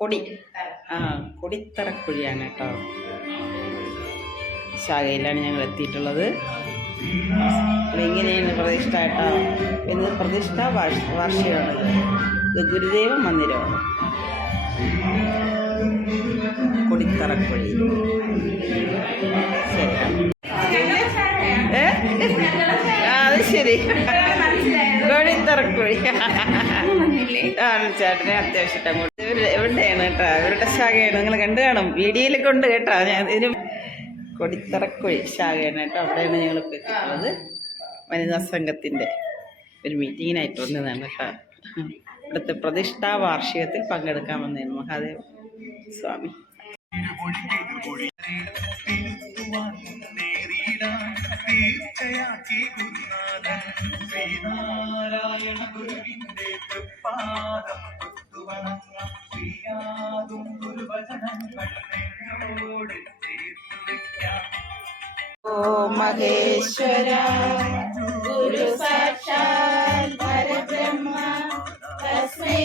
കൊടി ആ കൊടിത്തറക്കുഴിയാണ് കേട്ടോ. ശാഖയിലാണ് ഞങ്ങൾ എത്തിയിട്ടുള്ളത്. എങ്ങനെയാണ് ഇങ്ങനെയാണ് പ്രതിഷ്ഠ കേട്ടോ. എന്ന് പ്രതിഷ്ഠ വാർഷികമാണ്. വാർഷികമാണിത് ഇത് ഗുരുദേവ മന്ദിരമാണ്. കൊടിത്തറക്കുഴി ശരി. അത് ശരി. ആ ചേട്ടനെ അത്യാവശ്യം അങ്ങോട്ട് ഇവർ എവിടെയാണ് കേട്ടോ ഇവരുടെ ശാഖയാണ് നിങ്ങൾ കണ്ടു കാണും വീഡിയോയിൽ കൊണ്ട് കേട്ടോ ഞാൻ ഇതിനും കൊടിത്തറക്കുഴി ശാഖയാണ് കേട്ടോ അവിടെയാണ് ഞങ്ങൾ ഇപ്പോൾ എത്തിയിട്ടുള്ളത് വനിതാ സംഘത്തിന്റെ ഒരു മീറ്റിങ്ങിനായിട്ട് വന്നതാണ് കേട്ടോ ഇവിടുത്തെ പ്രതിഷ്ഠാ വാർഷികത്തിൽ പങ്കെടുക്കാൻ വന്നതാണ് മഹാദേവ സ്വാമി തീർച്ചയാക്കി ഗുരുനാഥൻ ശ്രീനാരായണ ഗുരുവിന്റെ തൃപ്പാദം തൊട്ടുവണങ്ങാം ശ്രീയാകും ഗുരുവചനങ്ങൾ നെഞ്ചോട് ചേർത്തു ഓ മഹേശ്വര ഗുരു സാക്ഷാൽ പരബ്രഹ്മ തസ്മൈ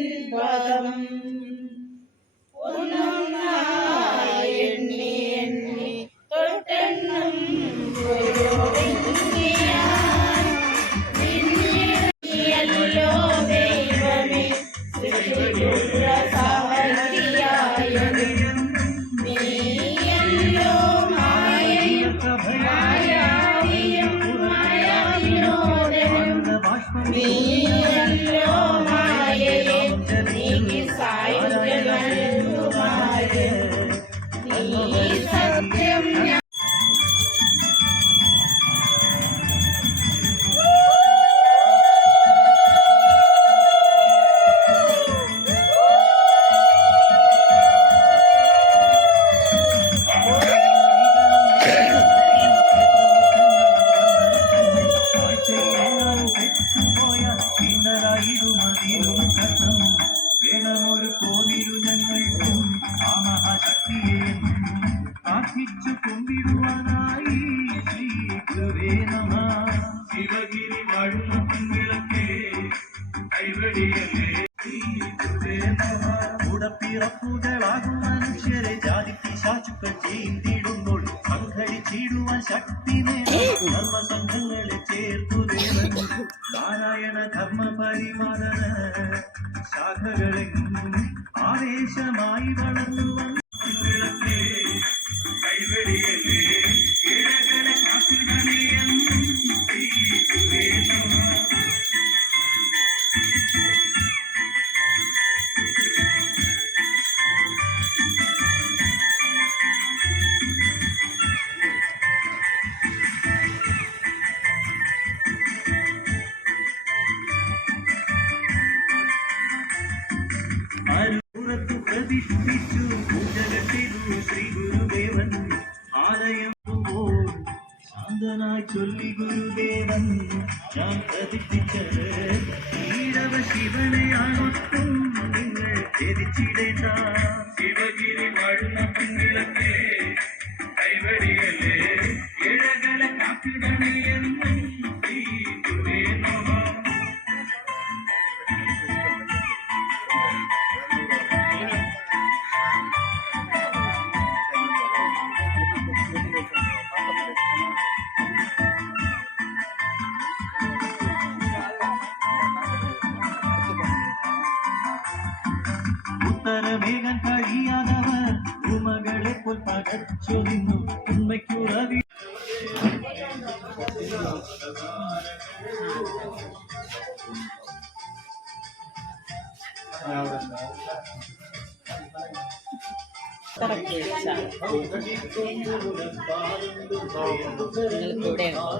കൈവടിയല്ലേ ശ്രീ ഗുരുവേ ഉടപ്പിറപ്പുകളാകും മനുഷ്യരെ. ജാതിക്ക് ശാചുക്കൾ ചെയ്തിടുമ്പോൾ സംഘടിച്ചിടുവാൻ ശക്തി വേണം ധർമ്മസംഘങ്ങളെ ചേർത്തു ദേവൻ. നാരായണ ധർമ്മ പരിപാലന ശാഖകളെങ്ങും ആവേശമായി വളർന്നു വന്നു. ಬಿಟ್ಟು ಜಗತ್ತಿಗೂ ಶ್ರೀ ಗುರುದೇವನ್ ஆலயம் போல் சாந்தனாய் சொல்லி குருதேவன் நாம் பிரதித்திட்டது ஈழவ சிவனை அனுப்பும் நீங்கள் தெரிச்சிடைத்தான் சிவகிரி வாழும் பரமேகன் கழியாதவர். உமகளை போல் படச் சொல்லும் உண்மைக்குறவி எங்களுக்கு